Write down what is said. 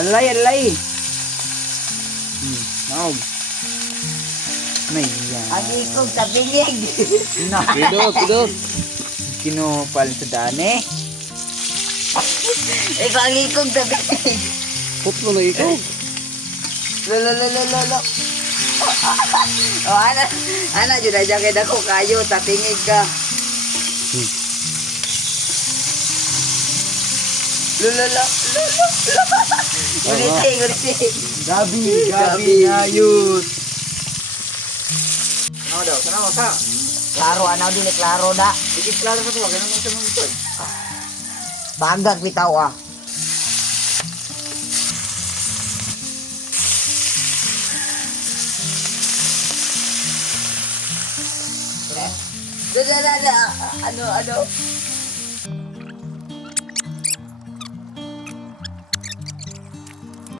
Alay, alay. Naog. May yan. Ang ikog sa bingig. Na, kidok. Kinupal sa daan eh. Ikaw ang ikog sa bingig. Putlo na ikaw. Lolo. Oh, ana, jud aja kay dako kayo, tapingig ka. Lolo. Guriti. Gabi, ayos. Ano daw? Tanaw sa. Klaro, anaw dili klaro da. Dikit klaro sa to. Ganun mo sa mga ito. Bagag bitaw ah. Ano?